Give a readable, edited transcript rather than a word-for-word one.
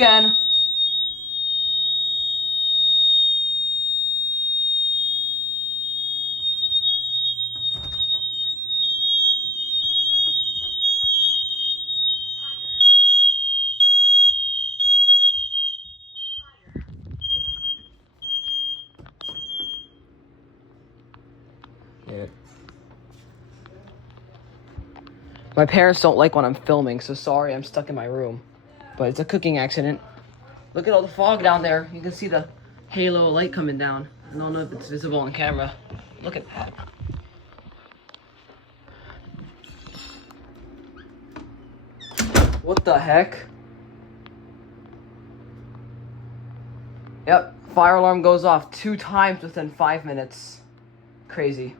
again. Yeah. My parents don't like when I'm filming, so sorry I'm stuck in my room. But it's a cooking accident. Look at all the fog down there. You can see the halo of light coming down. I don't know if it's visible on camera. Look at that. What the heck? Yep, fire alarm goes off 2 times within 5 minutes. Crazy.